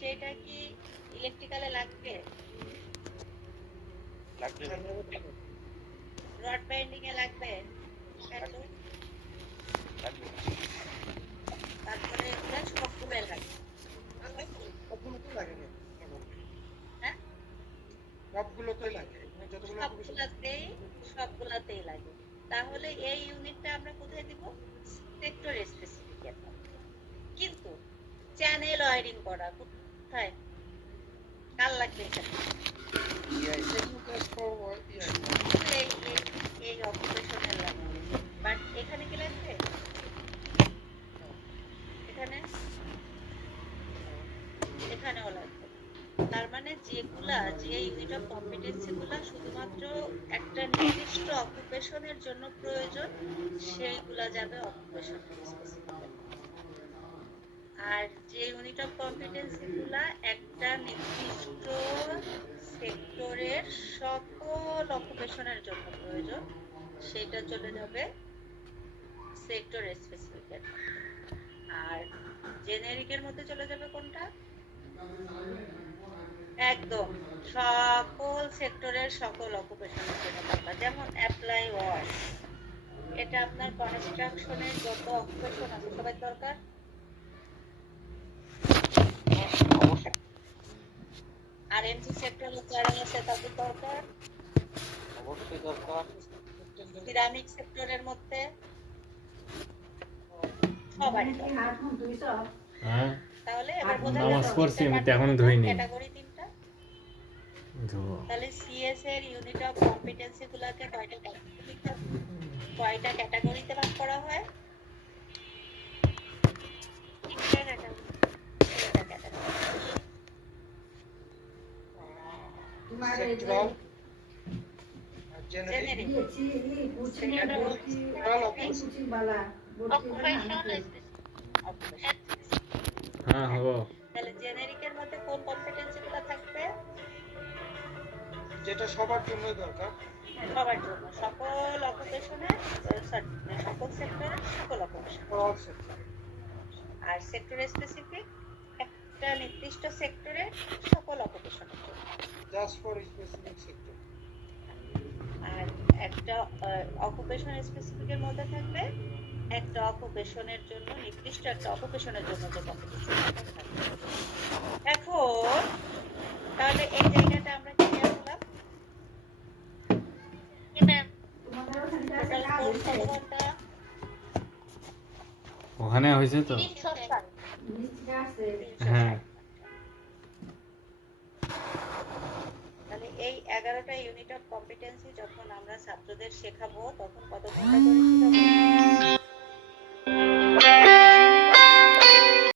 সেটা কি ইলেকট্রিক্যালে লাগবে? রড বাইন্ডিং এ লাগবে? তারপরে এগুলা সবগুলো লাগবে। হ্যাঁ, সবগুলাতেই লাগে। তাহলে এই ইউনিটটা আমরা কোথায় দিব? Sector specific. কিন্তু চ্যানেল ওয়্যারিং করা কোথায়, কার লাগবে? এই অকুপেশনের লাগবে। বাট এখানে কি লাগবে? এখানেও লাগবে। তার মানে যে ইউনিট অফ কম্পিটেন্সি গুলা শুধুমাত্র একটা নির্দিষ্ট অকুপেশনের জন্য প্রয়োজন, সেইগুলা যাবে অকুপেশনাল স্পেসিফিক। আর যে ইউনিট অফ কম্পিটেন্সি গুলা একটা নির্দিষ্ট সেক্টরের সকল অকুপেশনের জন্য প্রয়োজন, সেটা চলে যাবে সেক্টর স্পেসিফিক। আর জেনেরিকের মধ্যে চলে যাবে কোনটা? একদম সকল সেক্টরের সকল অকুপেশনের জন্য দরকার। যেমন অ্যাপ্লাই ওয়াশ, এটা আপনার কনস্ট্রাকশনের যত অকুপেশন আছে সবাই দরকার। আর এমজি সেক্টরে যারা আছে তাদের দরকার, অবশ্যই দরকার। সিরামিক সেক্টরের মধ্যে সবারই দরকার। হ্যাঁ, তাহলে এবার বোঝা নামাজ গেল পড়ছি আমি তো এখন ধুইনি। ক্যাটাগরি তিনটা। তাহলে সিএস এর ইউনিট অফ কম্পিটেন্সি গুলোকে কয়টা ক্যাটাগরিতে ভাগ করা হয়? তিনটা ক্যাটাগরি। হ্যাঁ হবো। তাহলে জেনেরিকের মধ্যে কোন কম্পিটেন্সিগুলো থাকবে? যেটা সবার জন্য দরকার, সবার জন্য, সকল অকুপেশনের, সকল সেক্টরের সকল অকুপেশন। আর সেক্টর স্পেসিফিক একটা নির্দিষ্ট সেক্টরের সকল অকুপেশনের জন্য, জাস্ট ফর স্পেসিফিক সেক্টর। আর একটা অকুপেশন স্পেসিফিকের মধ্যে থাকবে একটা অকুপেশনের জন্য, নির্দিষ্ট একটা অকুপেশনের জন্য যে কম্পিটেন্সি থাকবে। এখন তাহলে এই জায়গাটা আমরা কি করলাম? ওখানে হয়েছে তো। হ্যাঁ, তাহলে এই 11টা ইউনিট অফ কম্পিটেন্সি যখন আমরা ছাত্রদের শেখাবো তখন কত ঘন্টা করে শেখাবো?